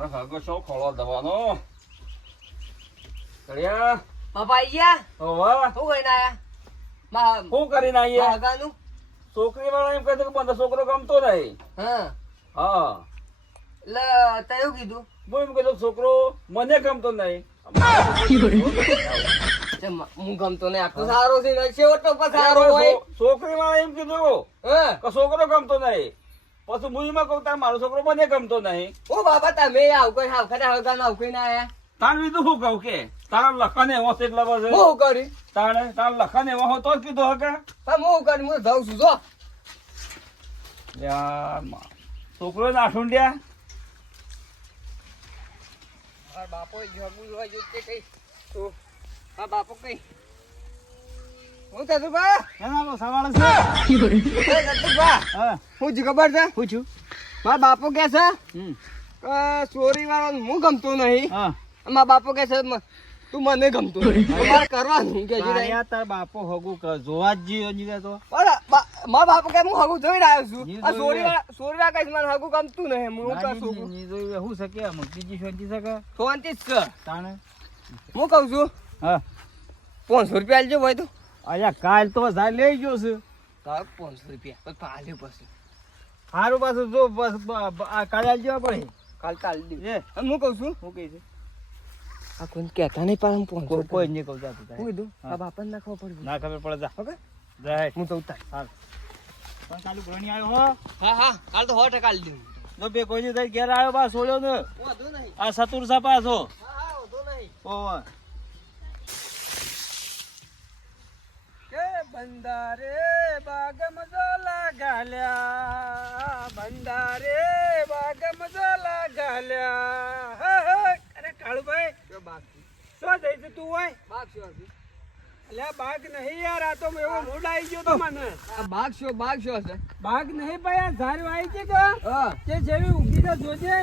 મારો હગો શો ખોળો દવાનો કડિયા બાપા આઈ ગયા? હોવા શું કહીને આયા? મા- શું કરીને મા હગાનું? છોકરી વાળા એમ કહે છે કે મને છોકરો ગમતો નહીં. હા. હા. એટલે તે એવું કીધું? હું એમ કીધું છોકરો મને ગમતો નહીં. હું ગમતો નહીં. આ તો સારો છે હોય. છોકરી વાળા એમ કીધું કે છોકરો ગમતો નહીં. પછી એમાં કહું તાર મારો છોકરો મને ગમતો નહીં. ઓ બાબા તમે આવું કઈ હાવ ખરા હગાનું આવું કઈ ના આયા? તાર બીજું શું કહું કે તારા લખન એવો છે એટલે બસ હું કરી? તારે તાર લખન એવો હો તો કીધું હકે? પણ હું કરી હું જાઉં છું જો. યાર છોકરો ના ઠુંડ્યા બાપો જગું હોય જો કઈ? તો આ બાપો કઈ? હું બા. એના સવાલ છે. હા. જ ખબર છે? પૂછ્યું મારા બાપો કે છે ચોરી વાળો હું ગમતો નહીં? મારા બાપો કે છે તું મને ગમતો કરવાનું કે તાર બાપો હગું જોવા જ જીવે જીવે તો. મારા બાપો કે હું હગું જોઈ રહ્યો છું. આ ચોરી ચોરી વાળા કઈ મને હગું ગમતું નહીં. હું શું કરું છું? શું શકે બીજી શાંતિ શકે શાંતિ જ છે. તાણે? હું કહું છું? હા. પાંચસો રૂપિયા આલજો ભાઈ તો. અલ્યા કાલ તો સાહેબ લઈ ગયો છે. કાલ પાંચસો રૂપિયા પછી પાછું સારું પાછું જો બસ કાલે જવા પડે. કાલ કાલ દે હું કહું છું? હું કહે છે. આ કોઈ કહેતા નહીં પણ કોઈ નહીં કહું જાતું હું તારે. કીધું હા. આ બાપાને ના ખબર પડે ના ખબર પડે જા. ઓકે? જાય. હું તો ઉતાર. હાલ. પણ કાલુ ઘણી આવ્યો હો. હા હા. કાલ તો સો ટકા આલી જો બે કોઈ તારી ઘેર આવ્યો બા ને. નહીં. આ સતુર સા પાછો હા હા નહીં. ઓવા કે બંધારે બાગ મસાલા ગાલ્યા બંધારે બાગ મસાલા ગાલ્યા. હે, હે. અરે કાળુભાઈ શું જાય છે તું હોય બાગ શું અલ્યા બાગ નહીં યાર આ તો એવો મૂડ આવી ગયો તો મને. આ બાગ શો બાગ શો છે બાગ નહીં ભાઈ આ ઝાડ વાઈ છે કે તે જેવી ઊભી તો જોજે.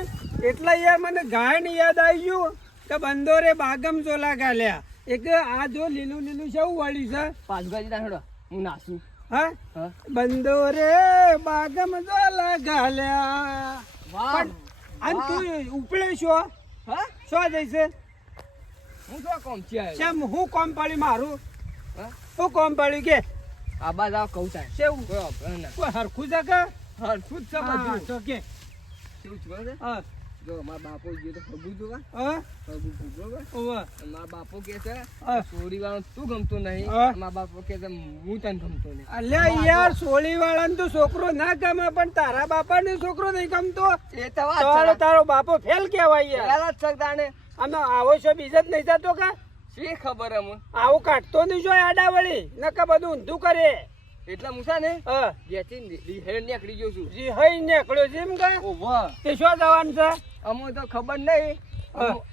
એટલે યાર મને ગાયન યાદ આવી ગયું કે બંદોરે બાગમ ચોલા ગાલ્યા. એક આ જો લીલું લીલું છે વળ્યું છે. પાછું દાડો હું નાસું. હા? બંદો બંદોરે બાગમ ચોલા ગાલ્યા. વાહ. તું ઉપડે છો? હા? છો જઈશે? હું તો કોમ છે શેમ હું કોમ પાડી મારું? હું? કોમ પાડી કે? આ બાદ આવ કહું થાય શેવું? કોઈ હરખું છે કે? હરખું જ છે બધું. તો કે. કેવું છે? હા. જો મારા બાપો ગયો તો હગું જોવા. હા? હગું પૂછો ઓવે. અને બાપો કે છે હા. વાળો તું ગમતો નહીં. હા. બાપો કે છે હું તને ગમતો નહીં. અલ્યા યાર સોળી વાળાને તો છોકરો ના ગમે પણ તારા બાપા ને છોકરો નહીં ગમતો. એ તો વાત તારો બાપો ફેલ કેવાય યાર. છે તાણે. આનો આવો છો બીજે જ નહીં જતો કે? શી ખબર અમને? આવું કાઢતો નહીં જો આડા વળી નકા બધું ઊંધું કરે. એટલે મૂસા ને? હા. ઘેરથી રિહેડ નીકળી ગયો છું. જી હઈ નીકળ્યો છે એમ કે ઓહો. તે શું જવાનું છે? અમો તો ખબર નહીં હા. અમો-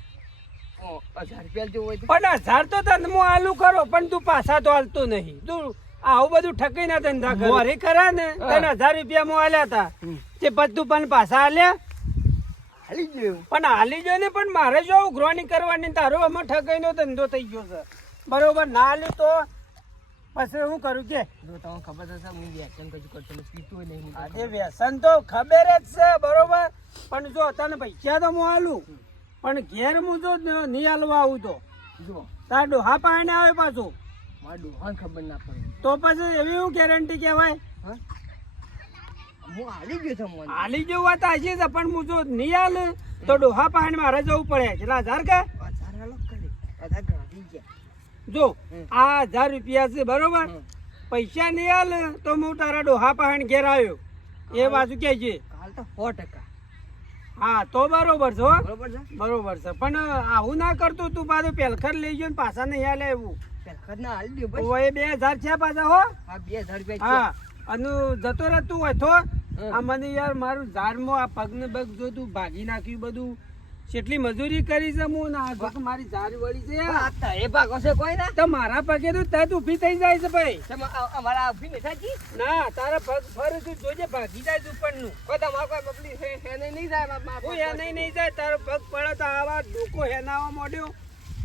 ઓ, હજાર રૂપિયા જેવું હોય પણ હજાર તો તને હું આલુ કરો પણ તું પાછા તો હાલતો નહીં. તું આવું બધું ઠકી ના ધંધા કરે મોરી કરા ને. તને હજાર રૂપિયા હું આલ્યા હતા તે બધું પણ પાછા આલ્યા. હાલી ગયું. પણ હાલી ગયો ને પણ મારે જો ઉઘરાણી કરવાની તારો આમાં ઠગાઈનો ધંધો થઈ ગયો છે. બરોબર ના હાલ્યું તો પછી હું કરું કે? જો તમને ખબર હશે હું વ્યસન કશું કરતો નથી પીતો નહીં આજે વ્યસન તો ખબર જ છે બરોબર? પણ જો તને પૈસા તો હું હાલું પણ ઘેર હું જો નહીં હાલવા આવું તો. જો. તાર ડોહા પાણી આવે પાછું. મારા ડોહાને ખબર ના પડે. તો પછી એવી હું ગેરંટી કહેવાય? હા? હાલી ગયો છું મને. હાલી જેવું વાત આશી છે પણ હું જો નહીં હાલ તો ડોહા પાણી મારે જવું પડે. કેટલા હજાર કે? હજાર અલગ કરી હજાર ગયા. જો આ હજાર રૂપિયા છે બરોબર? પૈસા નહીં હાલ તો હું તારા ડોહા પહાણ ઘેર આવ્યો. એ બાજુ કે છે. સો ટકા. હા તો બરોબર છે બરોબર છે? પણ આવું ના કરતું તું પાછું પેલખર લઈ ગયો ને પાછા નહીં હાલે એવું. પેલા ના હાલી દો બસ. બે હજાર છે પાછા હો. હા બે હજાર રૂપિયા હા અને જતો રહેતું હોય તો. આ મને યાર મારું ઝાડમાં આ પગને પગ જો તું ભાગી નાખ્યું બધું. કેટલી મજૂરી કરી છે હું ના ભગ મારી જારી વળી છે. આ એ ભાગો છે કોઈ ના? તો મારા પગે તો તત ઊભી થઈ જાય છે ભાઈ. અમારા ઊભી નથી થાકી ના તારા પગ ફરે તું જોજે ભાગી જાય ઉપરનું. કોઈ તમારે કોઈ બબલી છે હે નહીં નહીં જાય હું હે નહીં નહીં જાય તારો પગ પડે તો આવા ડોકો હેનાવા મોડ્યો.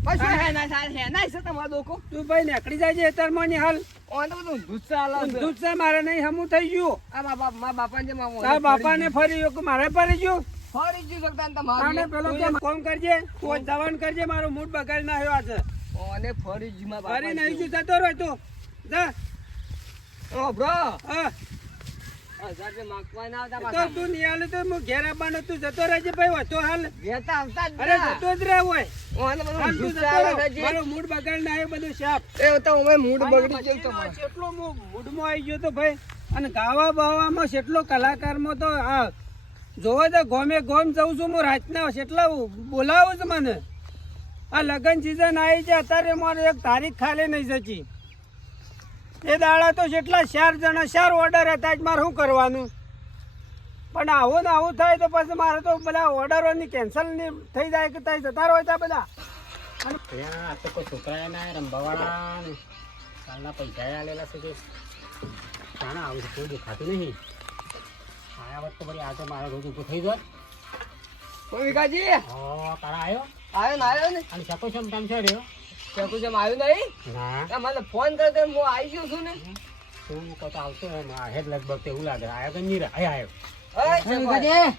કશું હે. ના થાય હે ના છે તમારો દોકો તું ભાઈ નીકળી જાય છે અત્યારમાં મને હાલ. ઓન તો બધું દૂધ આલા. છે. મારે નહીં હમું થઈ ગયું. આ બાપા મા બાપા જે મા તારા બાપાને ફરી ગયો. કે મારે ફરી ગયું? ફરી જ શકતા તમારે. પેલો કે કોમ કરજે તું દવાન કરજે મારો મૂડ બગાડ ના આવ્યો આજે અને ફરી જ માં ફરી નહીં તું જતો રહે તું. જા. Oh bro. હા. હજાર રૂપિયા માંગવા ના આવતા તો પાછા તું નહીં તો હું ઘેર આવવાનો તું જતો રહેજે ભાઈ વાતો હાલ. ઘેતા આવતા અરે જતો જ રહે હોય. ઓ, બધું હાલ તું ગુસ્સો જતો આવે મારો મૂડ બગાડ ના આવ્યો બધું શાપ એ તો અમે મૂડ બગડી ગયો તો એટલો મો- મૂડમાં આવી ગયો તો ભાઈ. અને ગાવા બાવામાં કેટલો કલાકારમાં તો આ જોવો તો ગોમે ગોમ જઉં છું, હું રાતના એટલા બોલાવું છું મને. આ લગ્ન સિઝન આવી છે, અત્યારે મારે એક તારીખ ખાલી નહીં જતી. એ દાડા તો જેટલા ચાર જણા, ચાર ઓર્ડર હતા જ મારે શું કરવાનું? પણ આવું ને આવું થાય તો પછી મારે તો બધા ઓર્ડરોની કેન્સલ થઈ જાય કે ત્યાં જતા હોય ત્યાં બધા. આ કાલના પૈસા આલેલા છે કે? આવું કોઈ દેખાતું નહીં. આયા વખત તો બરી આ તો મારો રોજ ઊભો થઈ જાય કોઈ વિકાજી ઓ તારા આવ્યો આવ્યો ને આવ્યો ને. અને શકો છો તમે છે રહ્યો? ચકુ જેમ આવ્યું નહીં? ના. મને ફોન કર્યો તો હું આવી ગયો છું ને. તું કહો તો આવતો ને હેડ લગભગ એવું લાગે. આવ્યો કે નહીં આવ્યો આવ્યો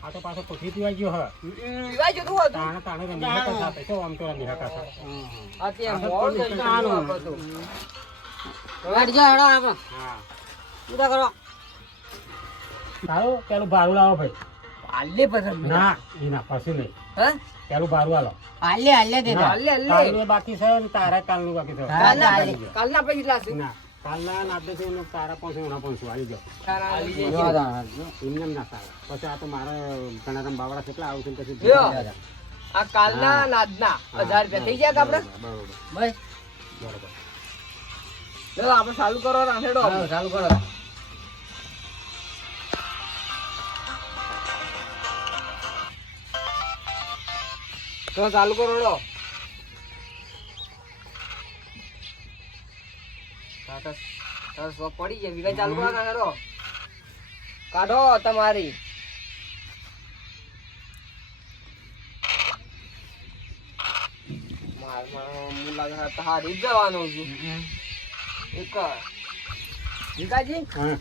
આ તો પાછો કોઠી પીવા ગયો હ. હમ, વિવાહ જોતું તાણે તાણે રમી હતા સાથે તો આમ તો રમી હતા. આ તે કોઈ થઈ ગયું. આ બધું. હા. તારું પેલું ભારું લાવો ભાઈ. હાલે પછી ના એ ના પછી નહીં. હા? પેલું ભારું આલો. હાલે, હાલે. કાલનું બાકી છે ને તારા કાલનું બાકી છે. કાલના- પછી લાસી ના કાલના નાદે છે એનું તારા પાંચસો એના પાંચસો આવી જાઓ. એમને ના સારા પછી આ તો મારે ઘણા રમ બાવડા કેટલા આવું છે ને પછી આ કાલના નાદના હજાર રૂપિયા થઈ ગયા કે આપણે બરોબર બરોબર. ચલો આપણે ચાલુ કરો રાંધેડો ચાલુ કરો. તો ચાલુ કરો રડો પડી જાય વિગત ચાલુ કરો કાઢો તમારી. માર માર લાગે છે જ જવાનો છું. એક વિકાજી હા.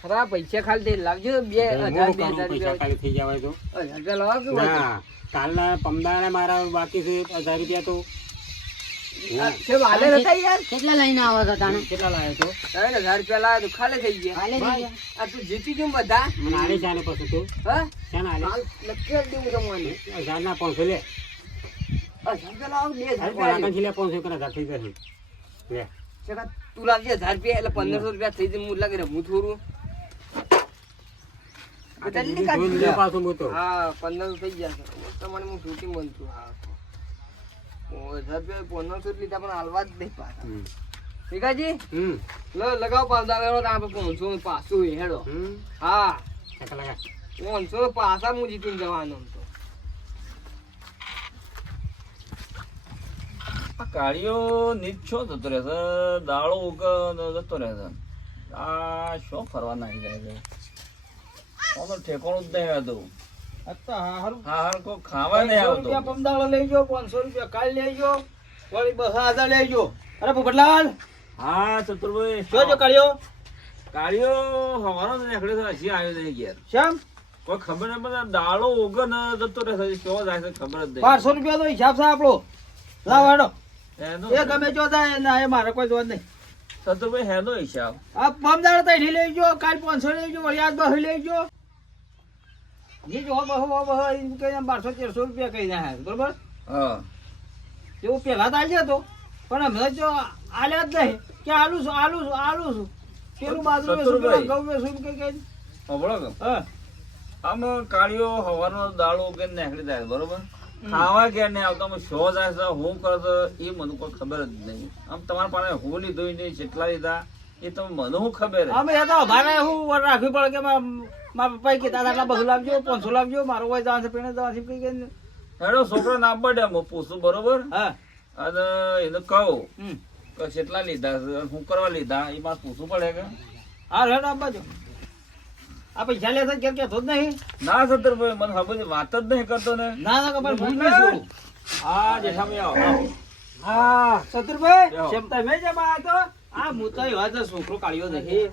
ખરા પૈસા ખાલી લાગજો બે હજાર બે હજાર રૂપિયા ખાલી થઈ જવાય તો. હજાર રૂપિયા લાવો કે કાલના પમદાને મારા બાકી છે હજાર રૂપિયા તો. આ છે વાલે નતા યાર? કેટલા લઈને આવો છો તાણે? કેટલા લાવ્યો તો ત્રણ હજાર રૂપિયા લાવ્યા તો ખાલી થઈ ગયા. હાલે થઈ ગયા. આ તું જીતી ગયું બધા? મને આલે આને પછી તું. હા? ક્યાં આલે? દેવું તમને. હજાર ના પાંચસો લે. હજાર રૂપિયા લાવો બે હજાર રૂપિયા. લે પાંચસો કરે હજાર થઈ જશે. લે. ચકા તું લાવજે હજાર રૂપિયા એટલે પંદરસો રૂપિયા થઈ જાય હું લાગે હું થોડું આ તો જલ્દી બીજું કાઢી જોઈને લે. લે પાછું હું પંદરસો થઈ ગયા તમારે હું શૂટિંગ બનતું હા હજાર પંદરસો લીધા પણ હાલવા જ નહીં પાછા. ભીખાજી? હમ. પાંચસો વેરો આપણે પાંચસો પાછું હેડો. હા. પાંચસો પાછા હું જીતીને જવાનો તો. આ કાળીઓ નીચો જતો રહેશે દાળો ઉગ જતો રહેશે આ શું ફરવા નાખી જાય છે? આનો ઠેકોણું જ નહીં હતું હા હા કોઈ ખાવા નહીં આવતું. પમદાળો લઈ ગયો પાંચસો રૂપિયા કાલ લઈ ગયો વળી બસ હજાર લઈ ગયો. અરે પોપટલાલ હા ચતુરભાઈ. જો જો કાઢ્યો કાળીઓ હવાનો નીકળ્યો છે હજી આવ્યો નહીં ઘેર. કોઈ ખબર નહીં દાળો ઉગ ને જતો રહેશે શું જાય છે ખબર જ નહીં. બારસો રૂપિયા તો હિસાબ છે આપણો. લાવ હેડો એનો એ ગમે જો થાય ના એ મારે કોઈ જોવા નહીં. ચતુરભાઈ હેનો હિસાબ. આ પમદાળો તો લઈ ગયો કાલ પાંચસો લઈ ગયો વળી આજ બહુ લઈ ગયો. જે જો બહુ બહુ એમ કહીને બારસો તેરસો રૂપિયા કહી જાય બરોબર? હા. એવું પહેલા તો આલ્યો હતો પણ હમણાં જો આલ્યા જ નહીં કે આલુ છું આલુ છું આલુ છું. પેલું બાજુ સત્તરભાઈ. ઘઉં વેચું કે કઈ હબળો હા. આમ કાળીઓ હવાનો દાળો કે ને જાય બરોબર? ખાવા કે નહીં આવતા આમ શો જાય હું કરતો એ મને કોઈ ખબર જ નહીં. આમ તમારા પાસે હું લીધું નહીં જેટલા લીધા એ તો મને હું ખબર અમે એ તો મારે હું વર રાખવી પડે કે મારા પપ્પા પપ્પાએ કીધા હતા બધું લાવજો પાંચસો લાવજો મારો હોય જવાનું છે પીણે જવાનું છે કઈ હેડો છોકરો ના પડે હું પૂછું બરોબર? હા. અને એને કહું કે કેટલા લીધા હું કરવા લીધા એ મારે પૂછવું પડે કે? હા હેડો આપજો આ પૈસા લેતા કેમ કહેતો જ નહીં? ના સત્તરભાઈ મને ખબર છે, વાત જ નહીં કરતો ને. ના ના ખબર ભૂલ નહીં છોડું હા જેઠાભાઈ આવો. હા સત્તર ભાઈ જેમ તમે જેમ આ હું તો એવા જ છોકરો કાઢ્યો નથી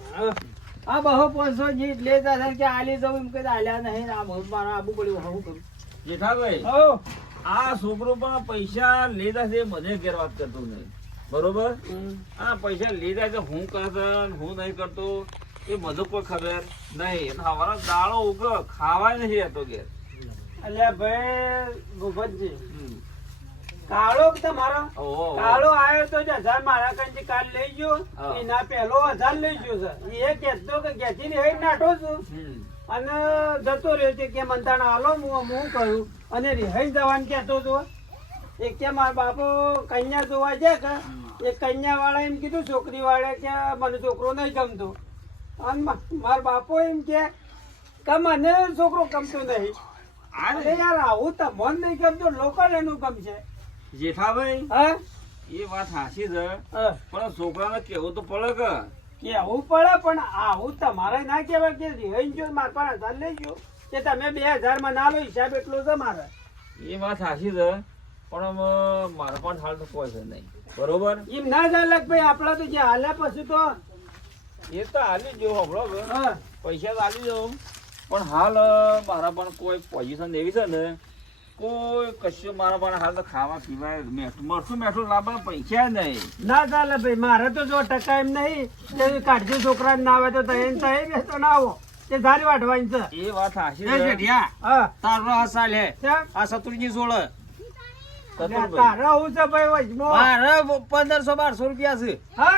આ બહુ પાંચસો જીત લેતા હતા કે આલી જવું એમ કે આલ્યા નહીં. આ બહુ મારા આબુ પડ્યું હું કરું? જેઠાભાઈ આ છોકરો પણ પૈસા લીધા છે મને બધે ઘેર વાત કરતો નહીં. બરોબર? આ પૈસા લીધા છે હું કરતો હું નહીં કરતો એ બધું કોઈ ખબર નહીં. હવારે દાળો ઉગો ખાવાય નથી રહેતો ઘેર. અલ્યા ભાઈ ભૂપતજી કાળો તમારો? કાળો આવ્યો તો હજાર મારા કંઈ કાલ લઈ ગયો. એના પહેલો હજાર લઈ ગયો છે. એ કહેતો કે ઘેરથી ને હેઠ નાઠો છું. અને જતો રહ્યો છે કે મંતાણ હાલો હું હું કહ્યું અને રિહાઈ જવાનું કહેતો હતો. એક કે મારા બાપો કન્યા જોવા જાય કે એ કન્યા વાળા એમ કીધું છોકરી વાળા કે મને છોકરો નહીં ગમતો. અને મારા બાપો એમ કે કે મને છોકરો ગમતો નહીં. અરે યાર આવું તમને નહીં ગમતું લોકલ એનું ગમશે. જેઠાભાઈ હા? એ વાત હાસી છે. પણ છોકરાને કેવું તો પડે કે? કેવું પડે? પણ આવું તમારે ના કહેવાય કે રિહાઈ ગયો મારા હજાર લઈ ગયો કે તમે બે હજારમાં ના લો હિસાબ એટલો છે મારે. એ વાત હાસી છે પણ મારા પણ હાલ તો કોઈ છે નહીં. બરોબર? એમ ના ચાલે ભાઈ આપડા તો જે હાલ્યા પછી તો. એ તો હાલી જ હમણાં. પૈસા તો હાલી જો પણ હાલ મારા પણ કોઈ પોઝિશન એવી છે ને કોઈ કશું મારા પણ હાલ તો ખાવા પીવાય મરસું મેઠું લાવવા પૈસા નહીં. ના ચાલે ભાઈ મારે તો જો ટકા એમ નહીં કાઢજો છોકરા ના આવે તો તઈ ને તઈ બેસતો ના આવો. તે ધારી વાટવાની છે. એ વાત છે. જેઠિયા તારો આ સાલ હે. આ શત્રુજી જોડે એટલે ચતુરભાઈ છે ભાઈ વચમાં. મારે પંદરસો બારસો રૂપિયા છે. હા?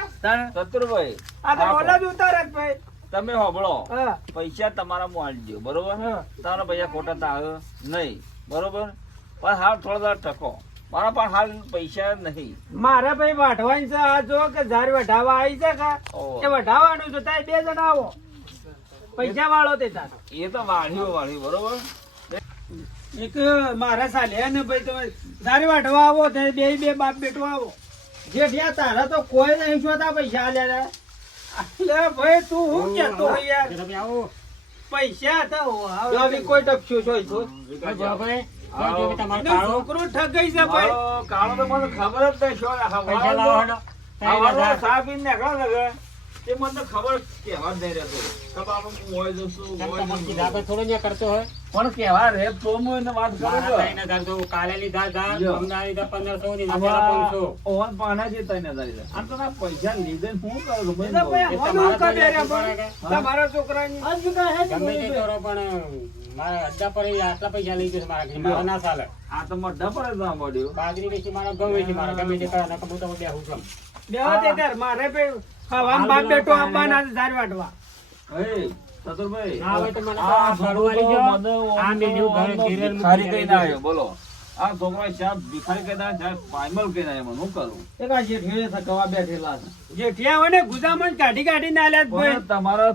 આ તો. બોલા જ ઉતારે ભાઈ. તમે હોબળો પૈસા તમારા મોલ દો બરોબર? હા. તારા પૈસા ખોટા તા નહીં. બરોબર? પણ હાલ થોડા ટકો. મારા પણ હાલ પૈસા નહીં. મારા ભાઈ વાઢવાની છે આ જો કે ધારી વઢાવા આવી છે કા? એ વઢાવાનું છે તાય બે જણા આવો. પૈસા વાળો તે તાર. એ તો વાળ્યું વાળ્યું બરોબર? એક મારા સાલે ને ભાઈ તમે ધારી વાઢવા આવો તે બે બે બાપ બેટો આવો. જેઠિયા તારા તો કોઈ નહીં જોતા પૈસા આલ્યા લે ભાઈ તું હું કેતો હોય યાર? તમે આવો. પૈસા હતા કોઈ ટપસ્યું છો. છો છોકરો ઠગાઈ છે ભાઈ. કાળો તો મને ખબર જ નહીં શું પૈસા લાવો પીને નીકળ્યો ને તે મને ખબર કહેવા જ રહેતો કે બાપા હું હોય જઉં હોય તમારે જઉં પર થોડો ન્યા કરતો હોય પણ કહેવા રે તો હું વાત કરું મારા કે. ત્રણ કાલે લીધા હજાર, હમણાં લીધા પંદરસો ની આમાં નવેલા પાંચસો. પાના છે ત્રણ હજાર લીધા. તો પૈસા લીધે હું કરું પણ તમારા છોકરાની આજ હે જ પણ મારા પર આટલા પૈસા લઈ જશે મારા ઘરે. મારા ના ચાલે આ તો મઢા પર ના મળ્યું. બાજરી વેચી મારા ગમે છે મારા ગમે તે કરે નકર હું તો બેહું છું. બેહો તે તાર મારે ભાઈ ખાવાનું બાપ બેટો આપવાના છે ધાર વાટવા હે, ચતુરભાઈ, તો મને મને બોલો. આ છોકરો ભિખારી પાયમલ મને કરું? એક બેઠેલા જેઠિયા હોય ને કાઢી કાઢી ના ભાઈ. તમારે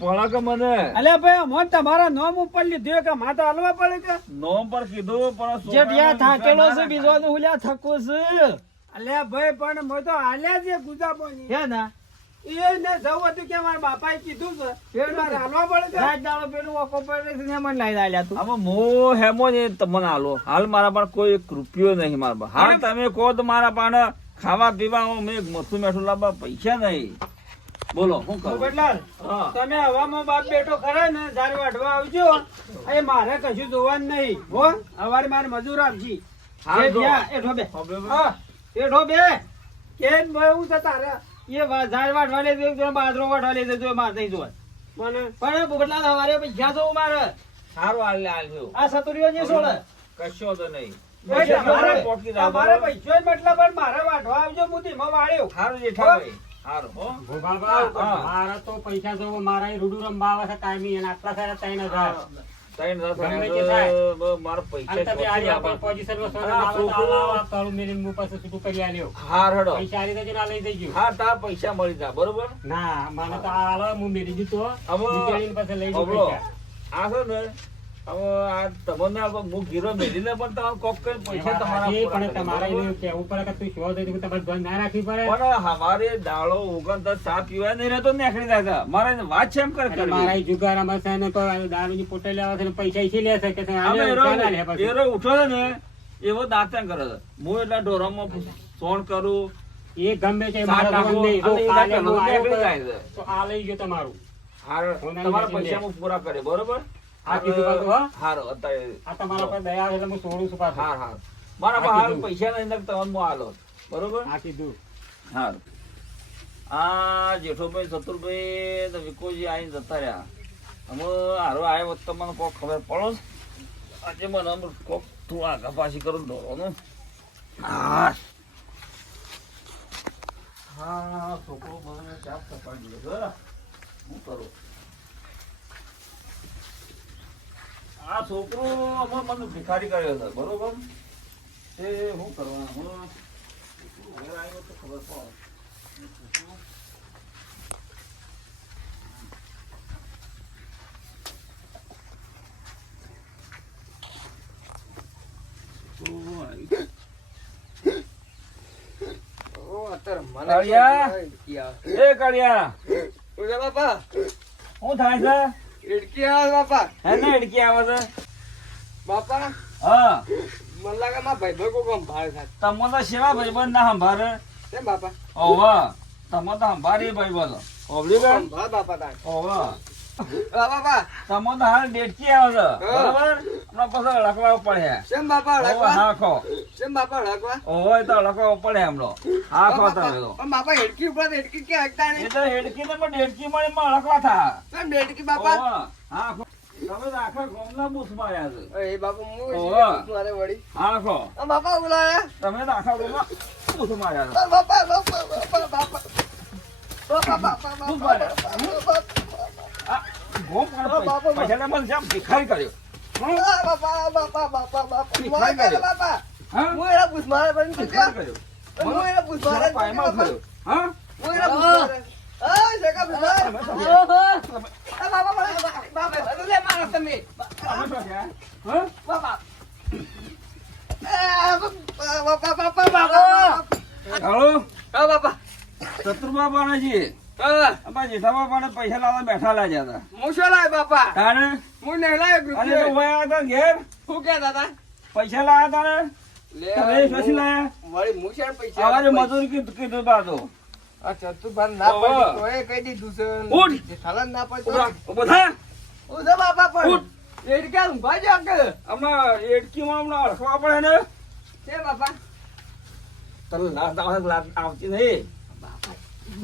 પડે કે મને? અલ્યા ભાઈ અમોન તમારા નોમ ઉપર લીધું કે માથે હલવા પડે કે? નોમ પર કીધું પણ જેઠિયા થાકેલો છે બીજો તો હુલ્યા થકો છે. અલ્યા ભાઈ પણ મેં તો હાલ્યા છે ગુદામણ હે ના. એ જવું હતું કે મારા બાપાએ કીધું છે પેડ હાલવા પડે કે રાત દાડો પેલું ઓકો પડે છે ને મને લઈ આલ્યા તું. આમાં હું હેમો ને તમને હાલો. હાલ મારા પણ કોઈ એક રૂપિયો નહીં મારા પાસે. હાલ તમે કહો તો મારા પાસે ખાવા પીવા મેં મથું મેઠું લાવવા પૈસા નહીં. બોલો શું કરું? પોપટલાલ હા. તમે હવામાં બાપ બેઠો ખરા ને દાર વાઢવા આવજો. એ મારે કશું જોવાનું નહીં હો. અમારે મારે મજૂર આપજી. હા, એ ઢોબે હા એ ઢોબે કેમ બહુ છે તારે? એ ઝાડ વાઢવા લે છે, જો બાજરો વાઢવા લે છે, માર નહીં જોવા મને? પણ પોપટલાલ હવારે પૈસા જો મારે. સારું હાલ લે હાલ. આ સતુરીઓ જે છોડે. કશો તો નહીં? પૈસો મતલબ મારે વાઢવા આવજો હું ધીમો વાળ્યો. સારું જેઠાભાઈ. મારા તો પૈસા જોવો મારા રૂડુ રમવા આવે છે ટાઈમ એના આટલા સારા ત્રણ હજાર. ત્રણ દસ ગમે તે વાગે થાય. તો મારા પૈસા તમે આજે આપણા આપે. પોઝિશનમાં છો ને, હા, આવો તો છોકરો. આવો, આવો, તાળું મેલીને હું પાછું છૂટું કરી આલ્યો. હાર હેડો પૈસા આ રીતે ના લઈ દેજો. હા તાર પૈસા મળી જા બરોબર ના મને તો આ હાલો, હું મેલી હવે નીકળીને લઈ જઉં આ છે ને હવે આ તમને હું ગીરો મેલીને પણ તમારે કોક કરીને પૈસા તમારા સાચી, પણ તમારે એવું કહેવું પડે કે તું શું તમારે બંધ ના રાખવી પડે. પણ હવારે દાળો ઉગન તો ચા પીવાય નહીં રહેતો નીકળી મારે વાત છે એમ કર મારા છે ને તો છે ને પૈસા લે છે કે. એરો ઉઠો ને એવો દાંતણ કરે છે. હું એટલા ઢોરામાં સોણ કરું એ ગમે તે મારા. તો આ લઈ ગયો તમારું. તમારા પૈસા હું પૂરા કરે બરોબર? આ કીધું પાછું, હો? હારો અત્યારે આ તમારા પર દયા આવે એટલે હું છોડું છું પાછું. હાર હાર. મારા પાસે હાલ પૈસા નહીં ને તમને હું હાલો. બરોબર? આ કીધું. હારું. આ જેઠોભાઈ શત્રુભાઈ તો વિકોજી આવીને જતા રહ્યા. અમે હારો આવ્યો મને કોક ખબર પડો. આજે મને આમ કોક થોડા આગા પાછી કરું દોડવાનું હા હા છોકરો મને ચાપ કપાડી દીધો હું કરું? આ છોકરો અમે મને ભિખારી કર્યો હતો બરોબર? તે શું કરવાનું? હું ઘરે આવ્યો તો ખબર પડે? એ કાળિયા! બાપા! શું થાય છે? ઈડકી આવે બાપા હે ને હેડકી આવે છે બાપા હા મને લાગે મારા ભાઈ ભાઈ કોઈ ભાર થાય તમે તો સેવા ભાઈબંધ ના સંભાળે કેમ બાપા ઓવા તમે તો સંભાળી ભાઈબંધ ઓબલી બેન ભાર બાપા થાય ઓવા બાપા તમે તો હાલ ડેટકી આવે છે. હા. બરોબર? હમણાં પછી લખવા પડે. કેમ બાપા લખવા? હાખો. કેમ બાપા લખવા? ઓવા તો લખવા પડે હમણાં. હાખો તમે તો. પણ બાપા હેડકી ઉપર હેડકી કે હકતા એ નહીં તો હેડકી ને પણ ડેટકી મળે એમાં લખવા થા. કેમ હેડકી બાપા? ઓવા હાખો. તમે તો આખા ગામના બૂસ માર્યા છે. એ બાપુ હું. મારે વળી. હાખો. આ બાપા બોલાયા તમે તો આખા ગામમાં બૂસ માર્યા છે. બાપા બાપા બાપા બાપા. બાપા બાપા બાપા? બાપા. ગોમ. પૈસાના મને જેમ ભિખારી કર્યો. બાપા બાપા બાપા બાપા. બાપા. હા? એના પૂછ મારે પણ શું ભિખારી? કર્યો. હું? એના પૂછ મારે મારા પાયમાં થયો હા? હું એના પૂછ મારે આ શેકા પૂછ મારે. આ બાપા જેઠાબા પાણે પૈસા લાવવા બેઠા લાગ્યા હતા હું શું લાય બાપા? તાણે? હું નહીં લાય અને તો રૂપિયો વયા ઘેર? શું કહેતા હતા? પૈસા લાયા હતા લે તમે લાયા? વળી હું શેર પૈસા આવાજે મજૂરી કીધું કીધું બાજુ આ ચતુભાઈ ના ઓહો. પડી તોય કહી દીધું છે. ઉઠ. જેઠાલાલ ના પડી ઊભા ઊભા થા. ઉધે બાપા પણ. ઉઠ. એડકા ઊંઘવા જા કે? હમણાં એડકીમાં હમણાં અડકવા પડે ને. છે બાપા. તને લાજ આવતી નહીં.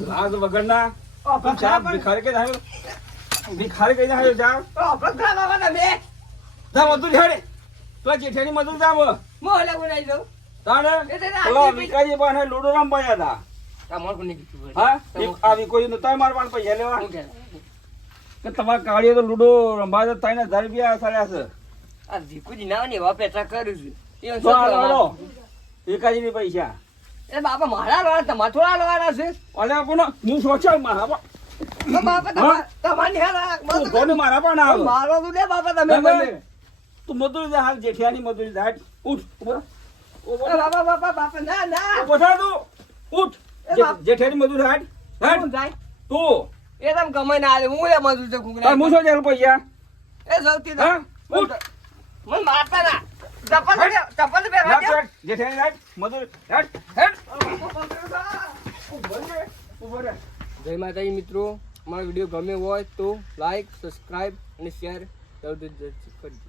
લાજ વગરના? ભિખારી કઈ નાખ્યો ભિખારી કઈ નાખ્યો આપણે ખા બાપા તમે જા મજૂરી હેડે. તું જેઠાની મજૂર જા મો હું હલે બોલાઈ દઉં તાણે ના આટલી વિકાજી પાસે લૂડો રમવા હતા તમારે કોને કીધું હા? એક આ વિકોજી નતા મારા પાસે પૈસા લેવા? કે તમારા કાળીએ તો લૂડો રમવા તો ત્રણ હજાર રૂપિયા સાડ્યા છે. આ જીકુજી ના ને એવા પેટા કરું છું. એ પૈસા. એ બાપા મારા લોડા તમારા થોડા લોડા છે. અને આપણને હું સોચ્યો મારા પણ. બાપા તમારા તમારી કોને મારા પણ ના મારો તો લે બાપા તમે મને. તું મજૂરી જા હાલ જેઠિયાની મજૂરી જા ઉઠ. બાપા બાપા બાપા ના ના. ઊભો તું. ઉઠ. જેઠિયાની મધુર હાટ હાટ જાય? તું. એ તમ કમાઈ ના આલે હું એ મજૂર છે કુકરા હું શું પૈસા એ સૌથી હા? ઉઠ. મને મારતા ના. ચપ્પલ ચપ્પલ પહેરવા જય માતાજી મિત્રો મારો વીડિયો ગમે હોય તો લાઈક સબસ્ક્રાઈબ અને શેર જરૂર કરજો.